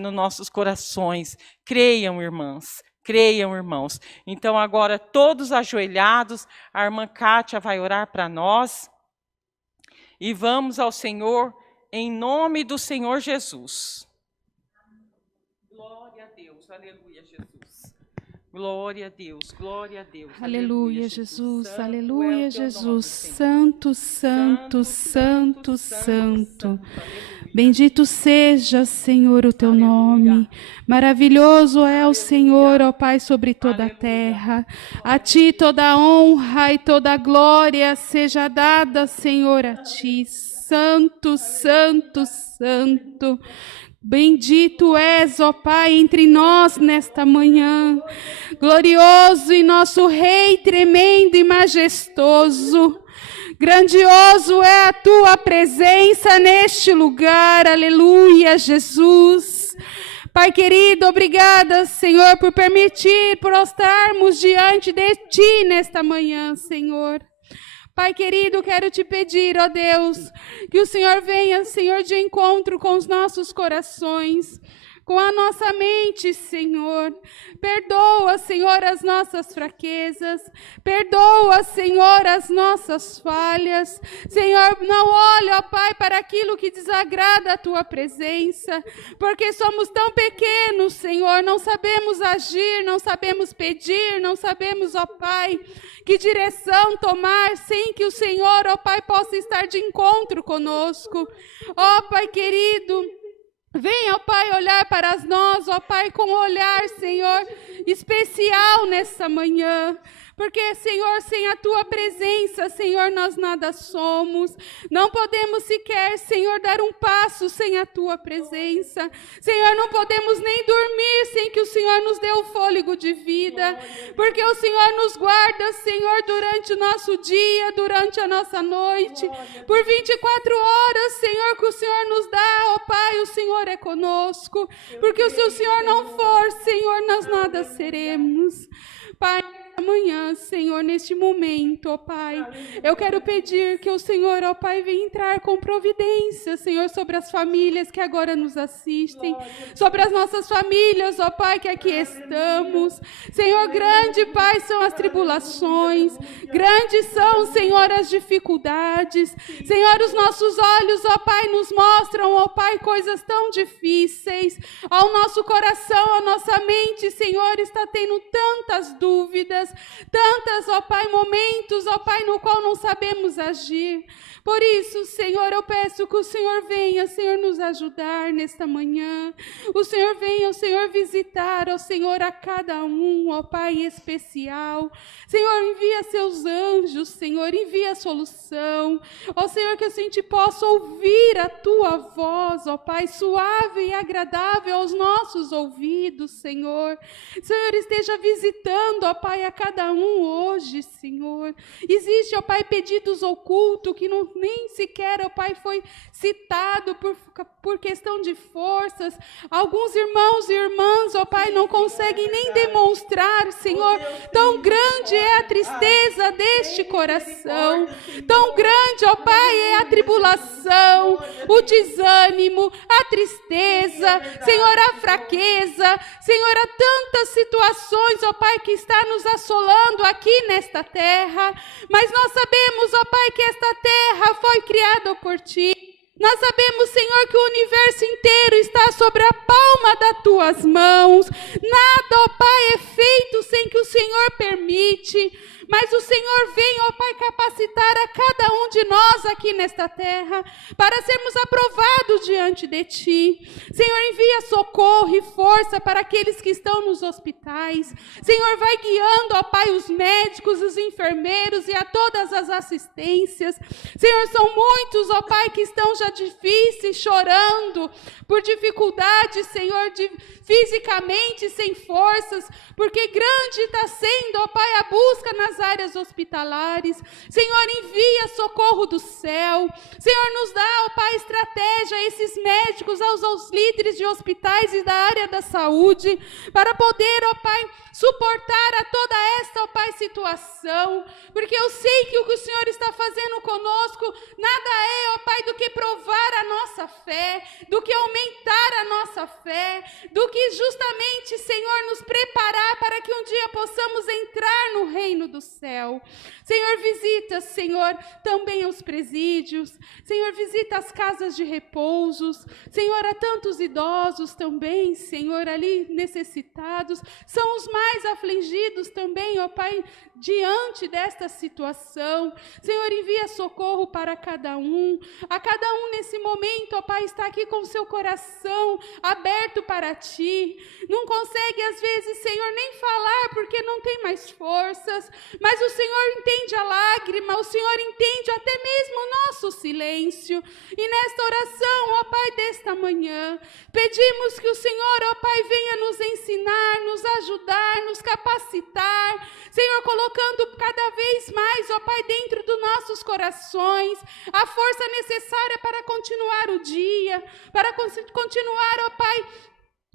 nos nossos corações. Creiam, irmãs. Creiam, irmãos. Então, agora, todos ajoelhados, a irmã Kátia vai orar para nós. E vamos ao Senhor, em nome do Senhor Jesus. Glória a Deus, aleluia, Jesus. Glória a Deus, glória a Deus. Aleluia, Jesus, aleluia, Jesus. Santo, santo, santo, santo. Bendito seja, Senhor, o teu nome. Maravilhoso é o Senhor, ó Pai, sobre toda a terra. A ti toda a honra e toda a glória seja dada, Senhor, a ti. Santo, santo, santo. Bendito és, ó Pai, entre nós nesta manhã. Glorioso e nosso Rei tremendo e majestoso. Grandioso é a tua presença neste lugar, aleluia, Jesus. Pai querido, obrigada, Senhor, por permitir prostrarmos diante de ti nesta manhã, Senhor. Pai querido, quero te pedir, ó Deus, que o Senhor venha, Senhor, de encontro com os nossos corações, com a nossa mente, Senhor. Perdoa, Senhor, as nossas fraquezas. Perdoa, Senhor, as nossas falhas. Senhor, não olha, ó Pai, para aquilo que desagrada a tua presença, porque somos tão pequenos, Senhor, não sabemos agir, não sabemos pedir, não sabemos, ó Pai, que direção tomar sem que o Senhor, ó Pai, possa estar de encontro conosco. Ó Pai querido, venha, ó Pai, olhar para nós, ó Pai, com um olhar, Senhor, especial nessa manhã. Porque, Senhor, sem a tua presença, Senhor, nós nada somos. Não podemos sequer, Senhor, dar um passo sem a tua presença. Senhor, não podemos nem dormir sem que o Senhor nos dê o fôlego de vida. Porque o Senhor nos guarda, Senhor, durante o nosso dia, durante a nossa noite. Por 24 horas, Senhor, que o Senhor nos dá, ó Pai, o Senhor é conosco. Porque se o Senhor não for, Senhor, nós nada seremos. Pai, amanhã, Senhor, neste momento, ó Pai, eu quero pedir que o Senhor, ó Pai, venha entrar com providência, Senhor, sobre as famílias que agora nos assistem, sobre as nossas famílias, ó Pai, que aqui estamos. Senhor, grande, Pai, são as tribulações, grandes são, Senhor, as dificuldades. Senhor, os nossos olhos, ó Pai, nos mostram, ó Pai, coisas tão difíceis. Ao nosso coração, a nossa mente, Senhor, está tendo tantas dúvidas, tantas, ó Pai, momentos, ó Pai, no qual não sabemos agir. Por isso, Senhor, eu peço que o Senhor venha, Senhor, nos ajudar nesta manhã. O Senhor venha, o Senhor visitar, ó Senhor, a cada um, ó Pai, especial. Senhor, envia seus anjos, Senhor, envia a solução. Ó Senhor, que a gente possa ouvir a tua voz, ó Pai, suave e agradável aos nossos ouvidos, Senhor. Senhor, esteja visitando, ó Pai, a cada um hoje, Senhor. Existe, ó Pai, pedidos ocultos que nem sequer, ó Pai, foi citado por questão de forças. Alguns irmãos e irmãs, ó Pai, não conseguem nem demonstrar, Senhor, tão grande é a tristeza deste coração, tão grande, ó Pai, é a tribulação, o desânimo, a tristeza, Senhor, a fraqueza, Senhor, há tantas situações, ó Pai, que está nos assolando aqui nesta terra, mas nós sabemos, ó Pai, que esta terra foi criada por Ti. Nós sabemos, Senhor, que o universo inteiro está sobre a palma das Tuas mãos. Nada, ó Pai, é feito sem que o Senhor permite. Mas o Senhor vem, ó Pai, capacitar a cada um de nós aqui nesta terra para sermos aprovados diante de Ti. Senhor, envia socorro e força para aqueles que estão nos hospitais. Senhor, vai guiando, ó Pai, os médicos, os enfermeiros e a todas as assistências. Senhor, são muitos, ó Pai, que estão já difíceis, chorando por dificuldades, Senhor, fisicamente sem forças, porque grande está sendo, ó Pai, a busca nas áreas hospitalares. Senhor, envia socorro do céu. Senhor, nos dá, ó Pai, estratégia a esses médicos, aos líderes de hospitais e da área da saúde, para poder, ó Pai, suportar a toda esta, ó Pai, situação, porque eu sei que o que o Senhor está fazendo conosco nada é, ó Pai, do que provar a nossa fé, do que aumentar a nossa fé, do que justamente, Senhor, nos preparar para que um dia possamos entrar no reino do céu. Senhor, visita, Senhor, também os presídios. Senhor, visita as casas de repousos. Senhor, há tantos idosos também, Senhor, ali necessitados. São os mais afligidos também, ó Pai, diante desta situação. Senhor, envia socorro para cada um. A cada um nesse momento, ó Pai, está aqui com seu coração aberto para Ti. Não consegue, às vezes, Senhor, nem falar porque não tem mais forças. Mas o Senhor entende a lágrima, o Senhor entende até mesmo o nosso silêncio. E nesta oração, ó Pai, desta manhã, pedimos que o Senhor, ó Pai, venha nos ensinar, nos ajudar, nos capacitar. Senhor, colocando cada vez mais, ó Pai, dentro dos nossos corações, a força necessária para continuar o dia, para continuar, ó Pai,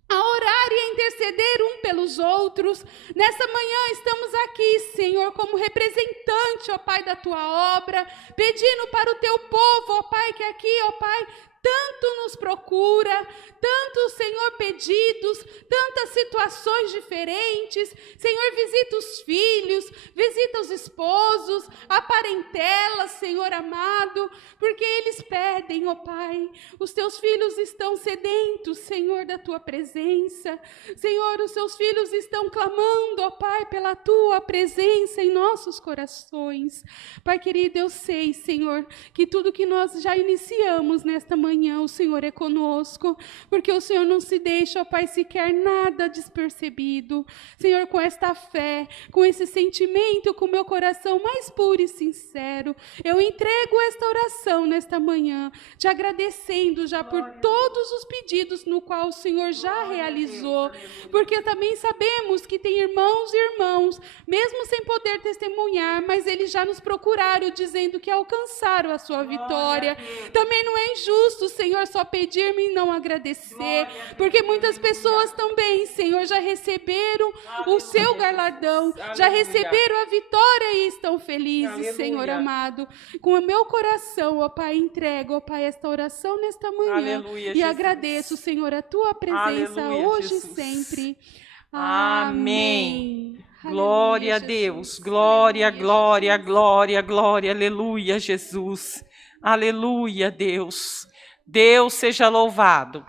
a orar e a interceder um pelos outros. Nessa manhã estamos aqui, Senhor, como representante, ó Pai, da Tua obra, pedindo para o Teu povo, ó Pai, que aqui, ó Pai, tanto nos procura, tanto, Senhor, pedidos, tantas situações diferentes. Senhor, visita os filhos, visita os esposos, a parentela, Senhor amado, porque eles pedem, ó Pai, os Teus filhos estão sedentos, Senhor, da Tua presença. Senhor, os Seus filhos estão clamando, ó Pai, pela Tua presença em nossos corações. Pai querido, eu sei, Senhor, que tudo que nós já iniciamos nesta manhã, o Senhor é conosco, porque o Senhor não se deixa, ó Pai, sequer nada despercebido. Senhor, com esta fé, com esse sentimento, com o meu coração mais puro e sincero, eu entrego esta oração nesta manhã, te agradecendo já por todos os pedidos no qual o Senhor já realizou, porque também sabemos que tem irmãos e irmãos, mesmo sem poder testemunhar, mas eles já nos procuraram dizendo que alcançaram a sua vitória. Também não é injusto, Senhor, só pedir-me e não agradecer, porque muitas pessoas também, Senhor, já receberam o seu galardão, já receberam a vitória e estão felizes, Senhor amado. Com o meu coração, ó Pai, entrego, ó Pai, esta oração nesta manhã e agradeço, Senhor, a Tua presença hoje e sempre. Amém. Glória a Deus, glória, glória, glória, glória, aleluia, Jesus. Aleluia, Deus. Deus seja louvado.